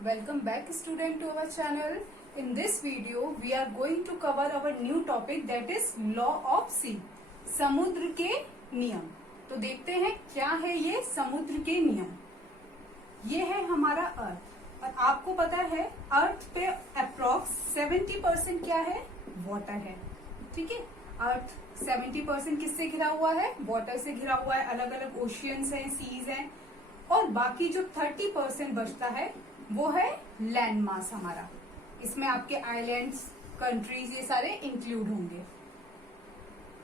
Welcome back student to our channel. In this video we are going to cover our new topic that is law of sea. समुद्र के नियम। तो देखते हैं क्या है ये समुद्र के नियम। ये है हमारा अर्थ और आपको पता है अर्थ पे अप्रोक्स 70% क्या है, वाटर है। ठीक है, अर्थ 70% किससे घिरा हुआ है, वाटर से घिरा हुआ है। अलग अलग ओशियंस हैं, सीज हैं और बाकी जो 30% बचता है वो है लैंड मास हमारा। इसमें आपके आइलैंड्स, कंट्रीज ये सारे इंक्लूड होंगे।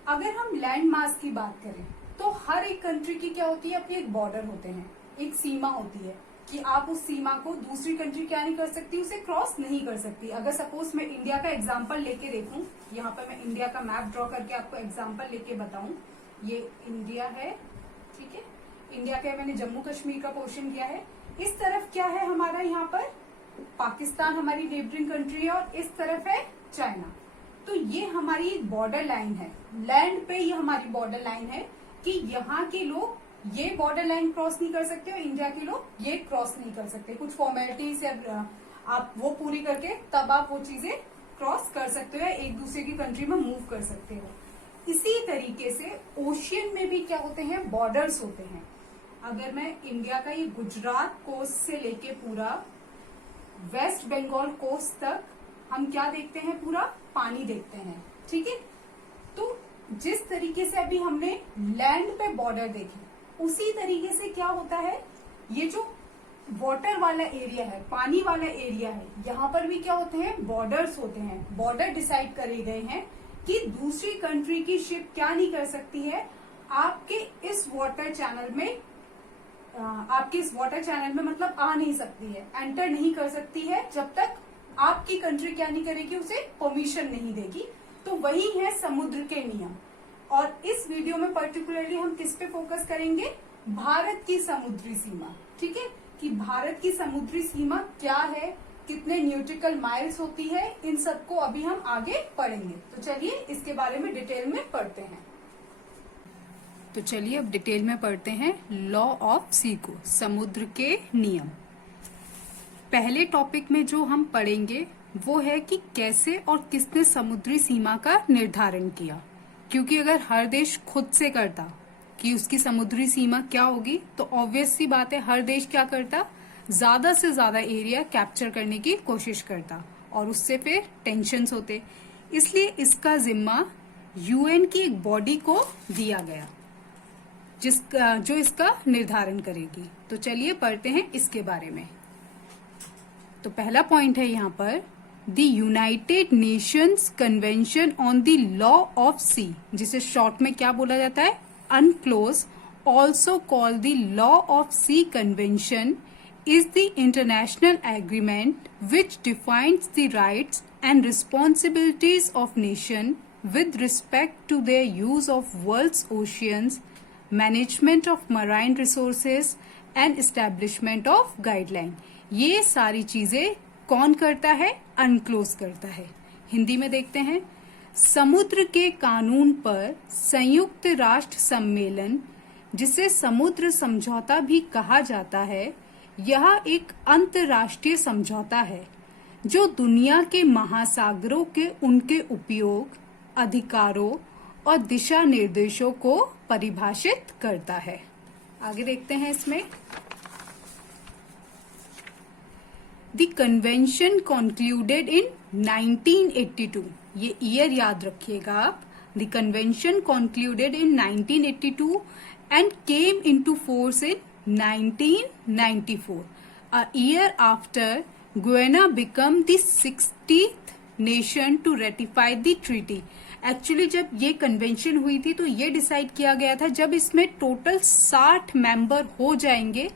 अगर हम लैंड मास की बात करें तो हर एक कंट्री की क्या होती है, अपनी एक बॉर्डर होते हैं, एक सीमा होती है कि आप उस सीमा को दूसरी कंट्री क्या नहीं कर सकती, उसे क्रॉस नहीं कर सकती। अगर सपोज मैं इंडिया का एग्जांपल लेके देखूं, यहाँ पर मैं इंडिया का मैप ड्रॉ करके आपको एग्जांपल लेके बताऊं, ये इंडिया है। ठीक है, इंडिया का मैंने जम्मू कश्मीर का पोर्शन किया है। इस तरफ क्या है हमारा, यहाँ पर पाकिस्तान हमारी नेबरिंग कंट्री है और इस तरफ है चाइना। तो ये हमारी एक बॉर्डर लाइन है, लैंड पे ये हमारी बॉर्डर लाइन है कि यहाँ के लोग ये बॉर्डर लाइन क्रॉस नहीं कर सकते और इंडिया के लोग ये क्रॉस नहीं कर सकते। कुछ फॉर्मेलिटीज आप वो पूरी करके तब आप वो चीजें क्रॉस कर सकते हो या एक दूसरे की कंट्री में मूव कर सकते हो। इसी तरीके से ओशियन में भी क्या होते हैं, बॉर्डर्स होते हैं। अगर मैं इंडिया का ये गुजरात कोस्ट से लेके पूरा वेस्ट बंगाल कोस्ट तक हम क्या देखते हैं, पूरा पानी देखते हैं। ठीक है, तो जिस तरीके से अभी हमने लैंड पे बॉर्डर देखे उसी तरीके से क्या होता है, ये जो वाटर वाला एरिया है, पानी वाला एरिया है, यहाँ पर भी क्या होते हैं, बॉर्डर्स होते हैं। बॉर्डर डिसाइड करे गए हैं कि दूसरी कंट्री की शिप क्या नहीं कर सकती है, आपके इस वाटर चैनल में मतलब आ नहीं सकती है, एंटर नहीं कर सकती है जब तक आपकी कंट्री क्या नहीं करेगी, उसे परमिशन नहीं देगी। तो वही है समुद्र के नियम। और इस वीडियो में पर्टिकुलरली हम किस पे फोकस करेंगे, भारत की समुद्री सीमा। ठीक है, कि भारत की समुद्री सीमा क्या है, कितने न्यूटिकल माइल्स होती है, इन सबको अभी हम आगे पढ़ेंगे। तो चलिए इसके बारे में डिटेल में पढ़ते हैं। तो चलिए अब डिटेल में पढ़ते हैं लॉ ऑफ सी को, समुद्र के नियम। पहले टॉपिक में जो हम पढ़ेंगे वो है कि कैसे और किसने समुद्री सीमा का निर्धारण किया। क्योंकि अगर हर देश खुद से करता कि उसकी समुद्री सीमा क्या होगी तो ऑब्वियस सी बात है हर देश क्या करता, ज्यादा से ज्यादा एरिया कैप्चर करने की कोशिश करता और उससे फिर टेंशन्स होते। इसलिए इसका जिम्मा यूएन की एक बॉडी को दिया गया जो इसका निर्धारण करेगी। तो चलिए पढ़ते हैं इसके बारे में। तो पहला पॉइंट है यहाँ पर the United Nations Convention on the Law of the, Sea short में क्या बोला जाता है, UNCLOS, also called the Law of the कन्वेंशन, is the international agreement which defines the rights and responsibilities of nation with respect to their use of world's oceans, management of marine resources and establishment of guideline। ये सारी चीजें कौन करता है, unclose करता है। हिंदी में देखते हैं, समुद्र के कानून पर संयुक्त राष्ट्र सम्मेलन, जिसे समुद्र समझौता भी कहा जाता है, यह एक अंतर्राष्ट्रीय समझौता है जो दुनिया के महासागरों के उनके उपयोग, अधिकारों और दिशा निर्देशों को परिभाषित करता है। आगे देखते हैं इसमें, द कन्वेंशन कॉन्क्लूडेड इन 1982, ये ईयर याद रखिएगा आप। The convention concluded in 1982 and came into force in 1994, a year after Guyana became the 60th nation to ratify the treaty। Actually जब ये कन्वेंशन हुई थी तो ये डिसाइड किया गया था जब इसमें टोटल 60 मेंबर हो जाएंगे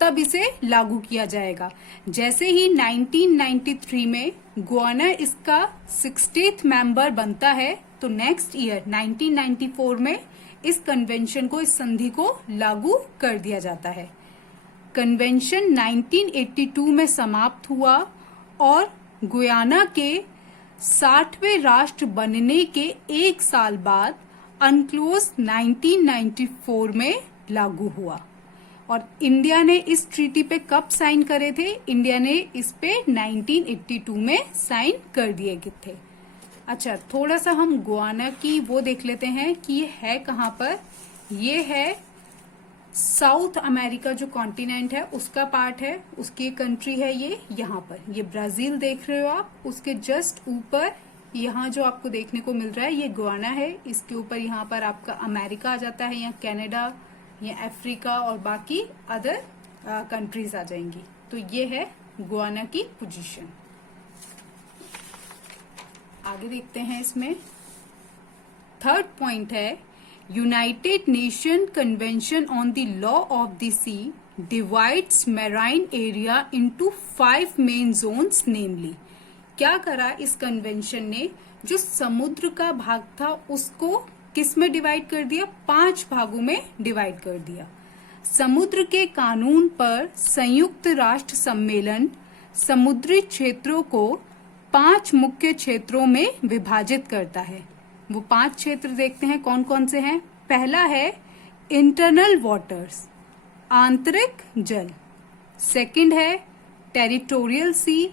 तब इसे लागू किया जाएगा। जैसे ही 1993 में गुयाना इसका 60th मेंबर बनता है तो नेक्स्ट ईयर 1994 में इस कन्वेंशन को, इस संधि को लागू कर दिया जाता है। कन्वेंशन 1982 में समाप्त हुआ और गुयाना के 60वें राष्ट्र बनने के एक साल बाद अनक्लोज 1994 में लागू हुआ और इंडिया ने इस ट्रीटी पे कब साइन करे थे? इंडिया ने इस पे 1982 में साइन कर दिए थे। अच्छा, थोड़ा सा हम गुआना की वो देख लेते हैं कि ये है कहाँ पर। ये है साउथ अमेरिका, जो कॉन्टिनेंट है उसका पार्ट है, उसकी कंट्री है ये यहाँ पर। ये ब्राजील देख रहे हो आप, उसके जस्ट ऊपर यहाँ जो आपको देखने को मिल रहा है ये गुआना है। इसके ऊपर यहाँ पर आपका अमेरिका आ जाता है, यहाँ कनाडा, या अफ्रीका और बाकी अदर कंट्रीज आ जाएंगी। तो ये है गुआना की पोजीशन। आगे देखते हैं इसमें। थर्ड पॉइंट है, United Nation Convention on the Law of the Sea divides marine area into 5 main zones, namely. क्या करा इस कन्वेंशन ने? जो समुद्र का भाग था उसको किस में डिवाइड कर दिया? 5 भागों में डिवाइड कर दिया। समुद्र के कानून पर संयुक्त राष्ट्र सम्मेलन समुद्री क्षेत्रों को 5 मुख्य क्षेत्रों में विभाजित करता है। वो 5 क्षेत्र देखते हैं कौन कौन से हैं। पहला है इंटरनल वाटर्स, आंतरिक जल। सेकंड है टेरिटोरियल सी,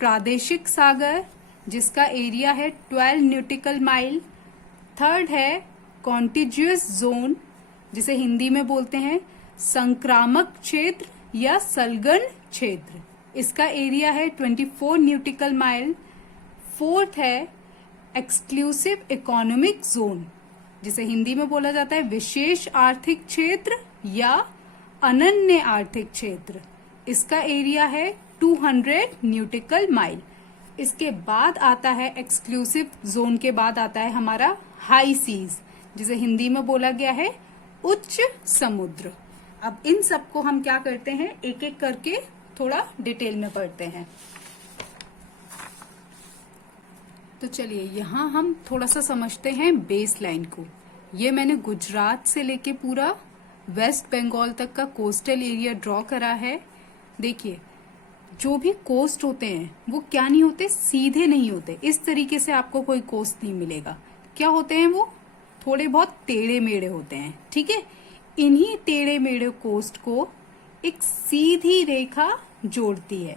प्रादेशिक सागर, जिसका एरिया है 12 न्यूटिकल माइल। थर्ड है कॉन्टिजियस जोन, जिसे हिंदी में बोलते हैं संक्रामक क्षेत्र या संलग्न क्षेत्र, इसका एरिया है 24 न्यूटिकल माइल। फोर्थ है एक्सक्लूसिव इकोनॉमिक जोन, जिसे हिंदी में बोला जाता है विशेष आर्थिक क्षेत्र या अनन्य आर्थिक क्षेत्र, इसका एरिया है 200 न्यूटिकल माइल। इसके बाद आता है एक्सक्लूसिव जोन के बाद आता है हमारा हाई सीज, जिसे हिंदी में बोला गया है उच्च समुद्र। अब इन सबको हम क्या करते हैं, एक एक करके थोड़ा डिटेल में पढ़ते हैं। तो चलिए यहाँ हम थोड़ा सा समझते हैं बेस लाइन को। ये मैंने गुजरात से लेके पूरा वेस्ट बंगाल तक का कोस्टल एरिया ड्रॉ करा है। देखिए, जो भी कोस्ट होते हैं वो क्या नहीं होते, सीधे नहीं होते। इस तरीके से आपको कोई कोस्ट नहीं मिलेगा। क्या होते हैं वो? थोड़े बहुत टेढ़े मेढ़े होते हैं, ठीक है। इन्हीं टेढ़े मेढ़े कोस्ट को एक सीधी रेखा जोड़ती है।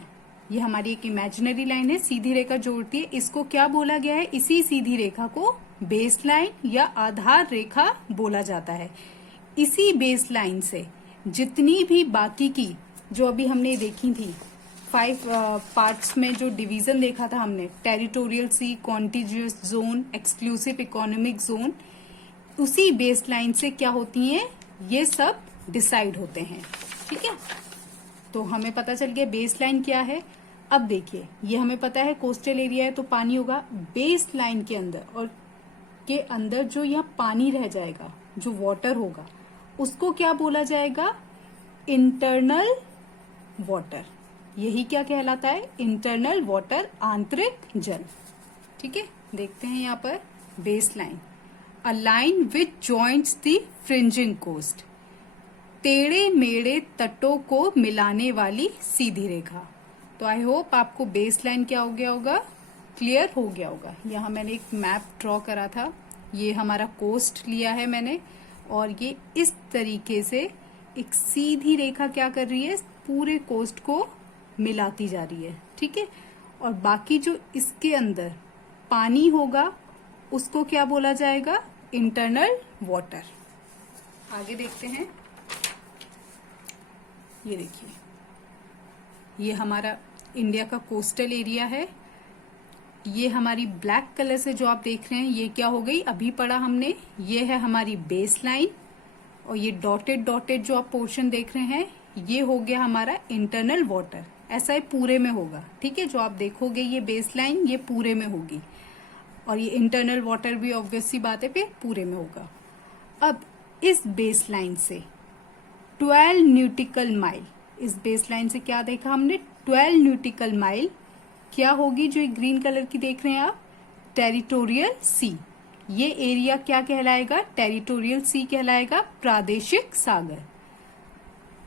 ये हमारी एक इमेजिनरी लाइन है, सीधी रेखा जोड़ती है। इसको क्या बोला गया है? इसी सीधी रेखा को बेस लाइन या आधार रेखा बोला जाता है। इसी बेस लाइन से जितनी भी बाकी की जो अभी हमने देखी थी 5 पार्ट्स में जो डिवीजन देखा था हमने, टेरिटोरियल सी, contiguous zone, exclusive economic zone, उसी बेस लाइन से क्या होती हैं, ये सब डिसाइड होते हैं, ठीक है। तो हमें पता चल गया बेस लाइन क्या है। अब देखिए, ये हमें पता है कोस्टल एरिया है तो पानी होगा। बेस लाइन के अंदर और के अंदर जो यहाँ पानी रह जाएगा, जो वाटर होगा, उसको क्या बोला जाएगा? Internal water. यही क्या कहलाता है? इंटरनल वाटर, आंतरिक जल, ठीक है। देखते हैं यहाँ पर base line, a line which joins the fringing coast, टेढ़े मेढ़े तटों को मिलाने वाली सीधी रेखा। तो आई होप आपको बेस लाइन क्या हो गया होगा, क्लियर हो गया होगा। यहाँ मैंने एक मैप ड्रॉ करा था, ये हमारा कोस्ट लिया है मैंने, और ये इस तरीके से एक सीधी रेखा क्या कर रही है, पूरे कोस्ट को मिलाती जा रही है, ठीक है। और बाकी जो इसके अंदर पानी होगा उसको क्या बोला जाएगा? Internal water. आगे देखते हैं। ये देखिए, ये हमारा इंडिया का कोस्टल एरिया है। ये हमारी ब्लैक कलर से जो आप देख रहे हैं ये क्या हो गई, अभी पढ़ा हमने, ये है हमारी बेस लाइन। और ये डॉटेड डॉटेड जो आप पोर्शन देख रहे हैं ये हो गया हमारा इंटरनल वाटर। ऐसा ही पूरे में होगा, ठीक है। जो आप देखोगे ये बेस लाइन ये पूरे में होगी, और ये इंटरनल वाटर भी ऑब्वियस सी बात है फिर पूरे में होगा। अब इस बेस लाइन से 12 न्यूटिकल माइल, इस बेस लाइन से क्या देखा हमने, 12 न्यूटिकल माइल क्या होगी, जो ग्रीन कलर की देख रहे हैं आप, टेरिटोरियल सी। ये एरिया क्या कहलाएगा? टेरिटोरियल सी कहलाएगा, प्रादेशिक सागर।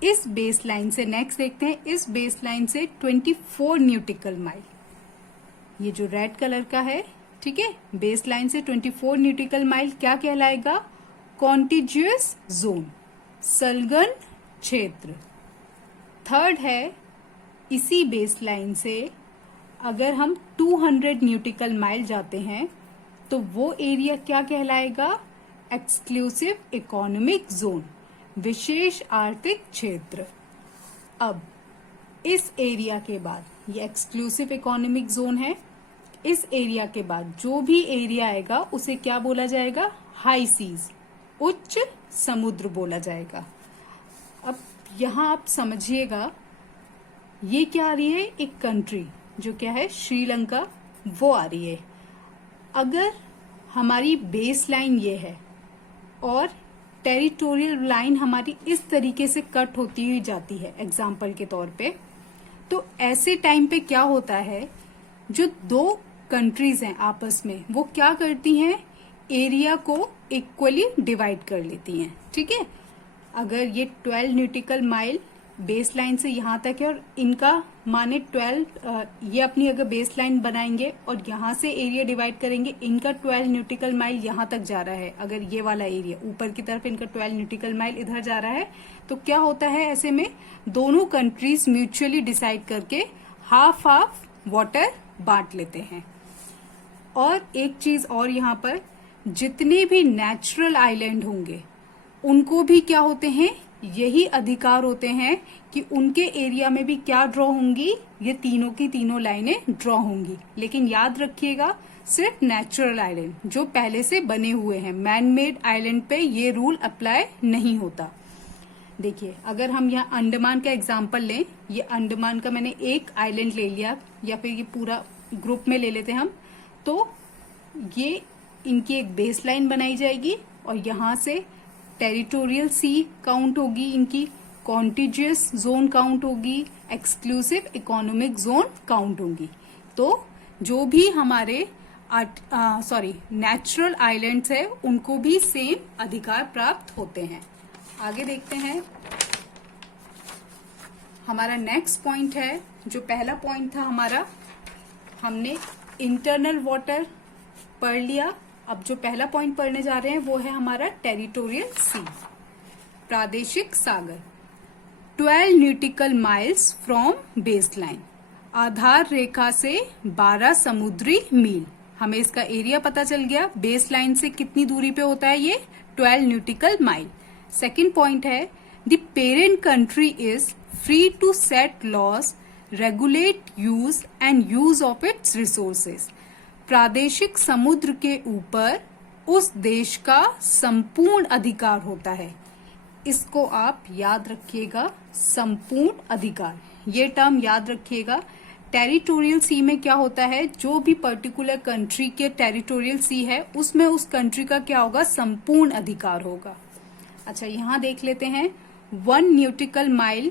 इस बेस लाइन से नेक्स्ट देखते हैं, इस बेस लाइन से 24 न्यूटिकल माइल, ये जो रेड कलर का है, ठीक है, बेस लाइन से 24 न्यूटिकल माइल क्या कहलाएगा? कॉन्टिजियस जोन, संलग्न क्षेत्र। थर्ड है, इसी बेस लाइन से अगर हम 200 न्यूटिकल माइल जाते हैं तो वो एरिया क्या कहलाएगा? एक्सक्लूसिव इकोनॉमिक जोन, विशेष आर्थिक क्षेत्र। अब इस एरिया के बाद, ये एक्सक्लूसिव इकोनॉमिक जोन है, इस एरिया के बाद जो भी एरिया आएगा उसे क्या बोला जाएगा? हाई सीज, उच्च समुद्र बोला जाएगा। अब यहां आप समझिएगा, ये क्या आ रही है? एक कंट्री जो क्या है, श्रीलंका, वो आ रही है। अगर हमारी बेस लाइन ये है और टेरिटोरियल लाइन हमारी इस तरीके से कट होती हुई जाती है एग्जाम्पल के तौर पे, तो ऐसे टाइम पे क्या होता है, जो दो कंट्रीज हैं आपस में, वो क्या करती हैं? एरिया को इक्वली डिवाइड कर लेती हैं। ठीक है, अगर ये 12 न्यूटिकल माइल बेस लाइन से यहां तक है और इनका माने 12, ये अपनी अगर बेस लाइन बनाएंगे और यहां से एरिया डिवाइड करेंगे, इनका 12 न्यूटिकल माइल यहां तक जा रहा है। अगर ये वाला एरिया ऊपर की तरफ इनका 12 न्यूटिकल माइल इधर जा रहा है, तो क्या होता है? ऐसे में दोनों कंट्रीज म्यूचुअली डिसाइड करके हाफ हाफ वाटर बांट लेते हैं। और एक चीज और, यहाँ पर जितने भी नेचुरल आइलैंड होंगे उनको भी क्या होते हैं? यही अधिकार होते हैं कि उनके एरिया में भी क्या ड्रॉ होंगी? ये तीनों की तीनों लाइनें ड्रॉ होंगी। लेकिन याद रखिएगा, सिर्फ नेचुरल आइलैंड जो पहले से बने हुए हैं, मैन मेड आइलैंड पे ये रूल अप्लाई नहीं होता। देखिए, अगर हम यहाँ अंडमान का एग्जाम्पल लें, ये अंडमान का मैंने एक आइलैंड ले लिया, या फिर ये पूरा ग्रुप में ले लेते हम, तो ये इनकी एक बेस लाइन बनाई जाएगी और यहाँ से टेरिटोरियल सी काउंट होगी, इनकी कॉन्टिजियस जोन काउंट होगी, एक्सक्लूसिव इकोनॉमिक जोन काउंट होगी। तो जो भी हमारे नेचुरल आइलैंड्स है उनको भी सेम अधिकार प्राप्त होते हैं। आगे देखते हैं, हमारा नेक्स्ट पॉइंट है, जो पहला पॉइंट था हमारा, हमने इंटरनल वाटर पढ़ लिया। अब जो पहला पॉइंट पढ़ने जा रहे हैं वो है हमारा टेरिटोरियल सी, प्रादेशिक सागर। 12 nautical miles from base line, आधार रेखा से 12 समुद्री मील। हमें इसका एरिया पता चल गया, बेस लाइन से कितनी दूरी पे होता है ये? 12 न्यूटिकल माइल। सेकेंड पॉइंट है, the parent country is free to set laws, regulate use and use of its resources. प्रादेशिक समुद्र के ऊपर उस देश का संपूर्ण अधिकार होता है। इसको आप याद रखिएगा, संपूर्ण अधिकार, ये टर्म याद रखिएगा। टेरिटोरियल सी में क्या होता है? जो भी पर्टिकुलर कंट्री के टेरिटोरियल सी है उसमें उस कंट्री का क्या होगा? संपूर्ण अधिकार होगा। अच्छा, यहां देख लेते हैं, 1 न्यूटिकल माइल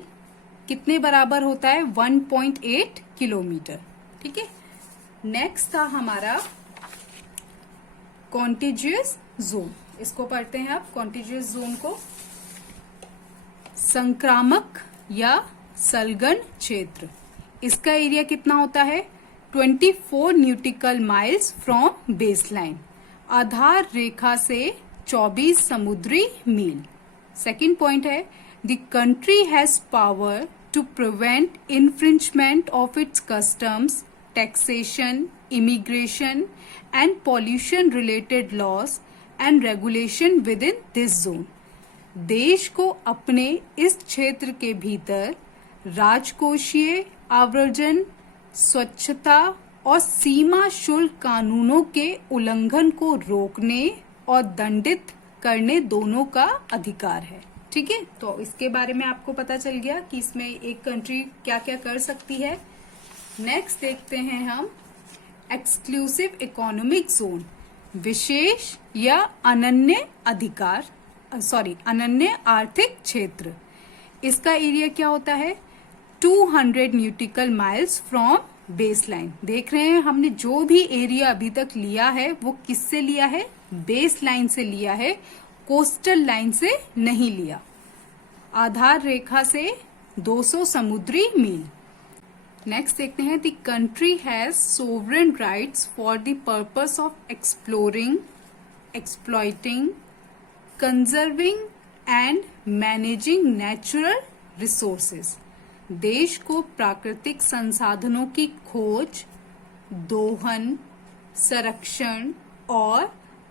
कितने बराबर होता है? 1.8 किलोमीटर। ठीक है, नेक्स्ट था हमारा कॉन्टिजियस जोन। इसको पढ़ते हैं आप, कॉन्टिजियस जोन को। संक्रामक या संलग्न क्षेत्र, इसका एरिया कितना होता है? 24 nautical miles from base line, आधार रेखा से 24 समुद्री मील। सेकेंड पॉइंट है, the country has power to prevent infringement of its customs, taxation, immigration and pollution related laws and regulation within this zone। देश को अपने इस क्षेत्र के भीतर राजकोषीय आवर्जन, स्वच्छता और सीमा शुल्क कानूनों के उल्लंघन को रोकने और दंडित करने दोनों का अधिकार है। ठीक है, तो इसके बारे में आपको पता चल गया कि इसमें एक कंट्री क्या क्या कर सकती है। नेक्स्ट देखते हैं हम, एक्सक्लूसिव इकोनॉमिक जोन, विशेष या अनन्य अधिकार, अनन्य आर्थिक क्षेत्र। इसका एरिया क्या होता है? 200 न्यूटिकल माइल्स फ्रॉम बेस लाइन। देख रहे हैं, हमने जो भी एरिया अभी तक लिया है वो किससे लिया है? बेस लाइन से लिया है, कोस्टल लाइन से नहीं लिया। आधार रेखा से 200 समुद्री मील। नेक्स्ट देखते हैं, the country has sovereign rights for the purpose of exploring, exploiting, conserving and managing natural resources. देश को प्राकृतिक संसाधनों की खोज, दोहन, संरक्षण और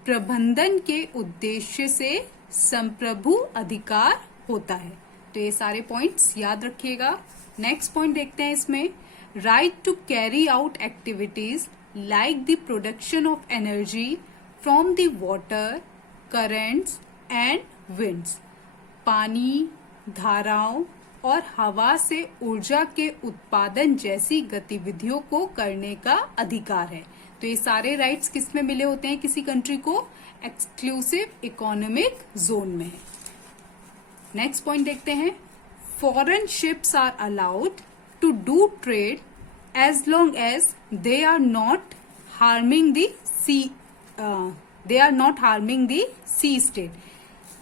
प्रबंधन के उद्देश्य से संप्रभु अधिकार होता है। तो ये सारे पॉइंट्स याद रखिएगा। नेक्स्ट पॉइंट देखते हैं इसमें, right to carry out activities like the production of energy from the water, currents and winds. पानी, धाराओं और हवा से ऊर्जा के उत्पादन जैसी गतिविधियों को करने का अधिकार है। तो ये सारे राइट्स किस में मिले होते हैं किसी कंट्री को? एक्सक्लूसिव इकोनॉमिक जोन में है। नेक्स्ट पॉइंट देखते हैं, foreign ships are allowed to do trade as long as they are not harming the sea state.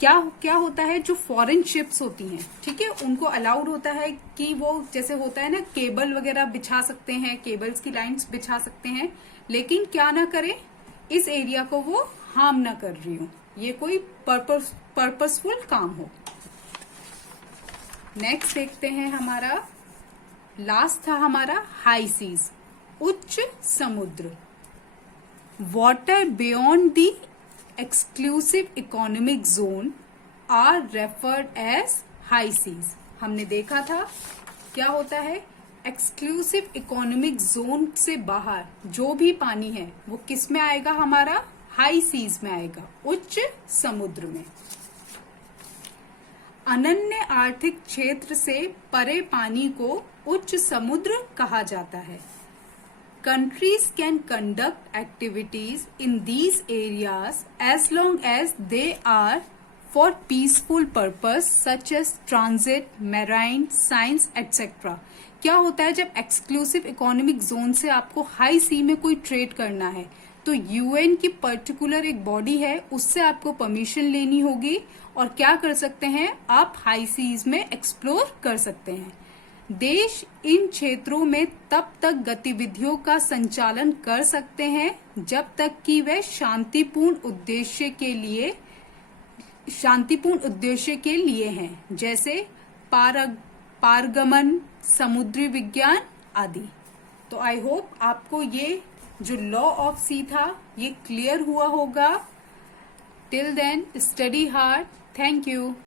क्या होता है, जो फॉरेन शिप्स होती हैं, ठीक है, उनको अलाउड होता है कि वो जैसे होता है ना, केबल वगैरह बिछा सकते हैं, केबल्स की लाइंस बिछा सकते हैं, लेकिन क्या ना करें, इस एरिया को वो हार्म ना कर रही हो, ये कोई पर्पसफुल काम हो। नेक्स्ट देखते हैं, हमारा लास्ट था हमारा हाई सीज, उच्च समुद्र। Water beyond the exclusive economic zone are referred as high seas. हमने देखा था क्या होता है, एक्सक्लूसिव इकोनॉमिक जोन से बाहर जो भी पानी है वो किस में आएगा, हमारा हाई सीज में आएगा, उच्च समुद्र में। अनन्य आर्थिक क्षेत्र से परे पानी को उच्च समुद्र कहा जाता है। Countries can conduct activities in these areas as long as they are for peaceful purpose such as transit, marine, science, etc. क्या होता है, जब एक्सक्लूसिव इकोनॉमिक जोन से आपको हाई सी में कोई ट्रेड करना है तो यूएन की पर्टिकुलर एक बॉडी है, उससे आपको परमिशन लेनी होगी और क्या कर सकते हैं, आप हाई सीज में एक्सप्लोर कर सकते हैं। देश इन क्षेत्रों में तब तक गतिविधियों का संचालन कर सकते हैं जब तक कि वे शांतिपूर्ण उद्देश्य के लिए हैं, जैसे पारगमन, समुद्री विज्ञान आदि। तो आई होप आपको ये जो लॉ ऑफ सी था ये क्लियर हुआ होगा। Till then study hard. Thank you.